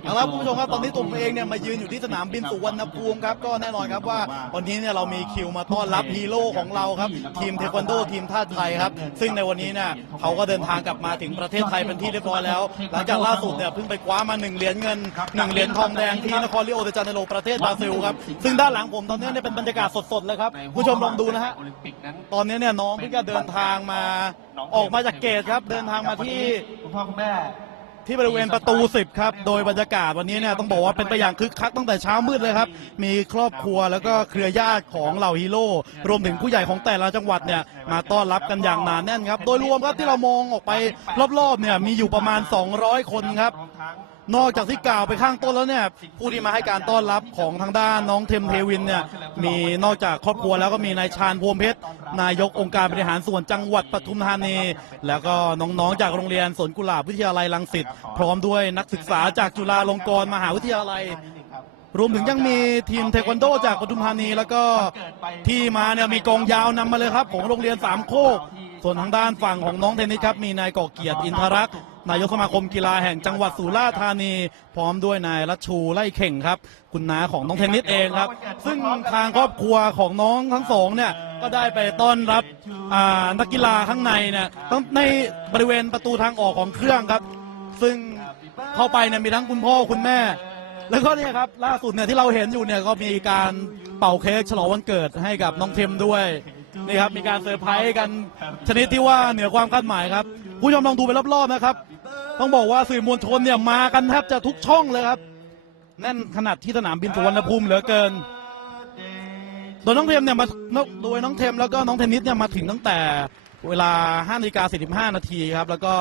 เอาละคุณผู้ชมครับตอนนี้ตัวผมเองเนี่ยมายืนอยู่ที่สนามบินสุวรรณภูมิครับก็แน่นอนครับว่าวันนี้เนี่ยเรามีคิวมาต้อนรับฮีโร่ของเราครับทีมเทควันโดทีมท่าตุไทยครับซึ่งในวันนี้เนี่ยเขาก็เดินทางกลับมาถึงประเทศไทยเป็นที่เรียบร้อยแล้ว หลังจากล่าสุดเนี่ยเพิ่งไปคว้ามาหนึ่งเหรียญเงินหนึ่งเหรียญทองแดงที่นครริโอเดจาเนโรประเทศบราซิลครับซึ่งด้านหลังผมตอนนี้เนี่ยเป็นบรรยากาศสดๆเลยครับคุณผู้ชมลองดูนะฮะโอลิมปิกนั้นตอนนี้เนี่ยน้องเพิ่งจะเดินทางมาออกมาจากเกตครับเดินทางมาที่คุณพ่อคุณแม่ ที่บริเวณประตู 10 ครับ โดยบรรยากาศวันนี้เนี่ยต้องบอกว่าเป็นไปอย่างคึกคักตั้งแต่เช้ามืดเลยครับ มีครอบครัวแล้วก็เครือญาติของเหล่าฮีโร่ รวมถึงผู้ใหญ่ของแต่ละจังหวัดเนี่ยมาต้อนรับกันอย่างหนาแน่นครับ โดยรวมครับที่เรามองออกไปรอบๆเนี่ยมีอยู่ประมาณ 200 คนครับนอกจากที่กล่าวไปข้างต้นแล้วเนี่ยผู้ที่มาให้การต้อนรับของทางด้านน้องเทมเทวินเนี่ย มีนอกจากครอบครัวแล้วก็มีนายชาญพวงเพชรนายกองค์การบริหารส่วนจังหวัดปทุมธานี แล้วก็น้องๆจากโรงเรียนสวนกุหลาบวิทยาลัยรังสิตพร้อมด้วยนักศึกษาจากจุฬาลงกรณ์มหาวิทยาลัยรวมถึงยังมีทีมเทควันโดจากปทุมธานี แล้วก็ที่มาเนี่ยมีกองยาวนำมาเลยครับ ของโรงเรียนสามโคกส่วนทางด้านฝั่งของน้องเทนนิสครับ มีนายก่อเกียรติอินทรักษ์ นายกสมาคมกีฬาแห่งจังหวัดสุราษฎร์ธานี พร้อมด้วยนายรัชชูไล่เข่งครับ คุณน้าของน้องเทนนิสเองครับ ซึ่งทางครอบครัวของน้องทั้งสองเนี่ยก็ได้ไปต้อนรับนักกีฬาข้างในเนี่ยตั้งในบริเวณประตูทางออกของเครื่องครับ ซึ่งเข้าไปเนี่ยมีทั้งคุณพ่อคุณแม่ แล้วก็เนี่ยครับล่าสุดเนี่ยที่เราเห็นอยู่เนี่ยก็มีการเป่าเค้กฉลองวันเกิดให้กับน้องเทมด้วย นี่ครับมีการเซอร์ไพรส์กันชนิดที่ว่าเหนือความคาดหมายครับผู้ชมลองดูไปรอบๆนะครับ ต้องบอกว่าสื่อมวลชนเนี่ยมากันแทบจะทุกช่องเลยครับแน่นขนาดที่สนามบินสุวรรณภูมิเหลือเกินโดยน้องเทมเนี่ยมาโดยน้องเทมแล้วก็น้องเทนนิสเนี่ยมาถึงตั้งแต่เวลา5นาฬิกา45นาทีครับแล้วก็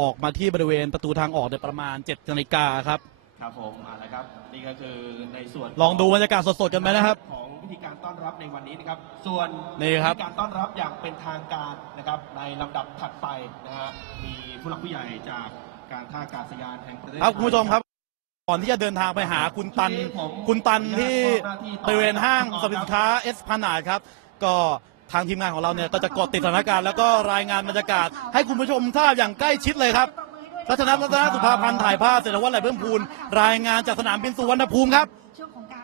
ออกมาที่บริเวณประตูทางออกเนี่ยประมาณ7นาฬิกาครับ ครับผมเอาละครับนี่ก็คือในส่วนลองดูบรรยากาศสดๆกันไหมนะครับ ของวิธีการต้อนรับในวันนี้นะครับ ส่วนนี่ครับ วิธีการต้อนรับอย่างเป็นทางการนะครับ ในลำดับถัดไปนะฮะมีผู้หลักผู้ใหญ่จากการท่าอากาศยานแห่งประเทศครับไทยคุณผู้ชมครับ ก่อนที่จะเดินทางไปหาคุณตัน คุณตันที่บริเวณห้างสรรพสินค้าเอสพานาดครับ ก็ทางทีมงานของเราเนี่ยก็จะเกาะติดสถานการณ์แล้วก็รายงานบรรยากาศ ให้คุณผู้ชมทราบอย่างใกล้ชิดเลยครับ รัชนัทรัตนสุภาพันธ์ถ่ายภาพเสร็จแล้วว่าไหลเพิ่มพูนรายงานจากสนามบินสุวรรณภูมิครับ ช่วงของการ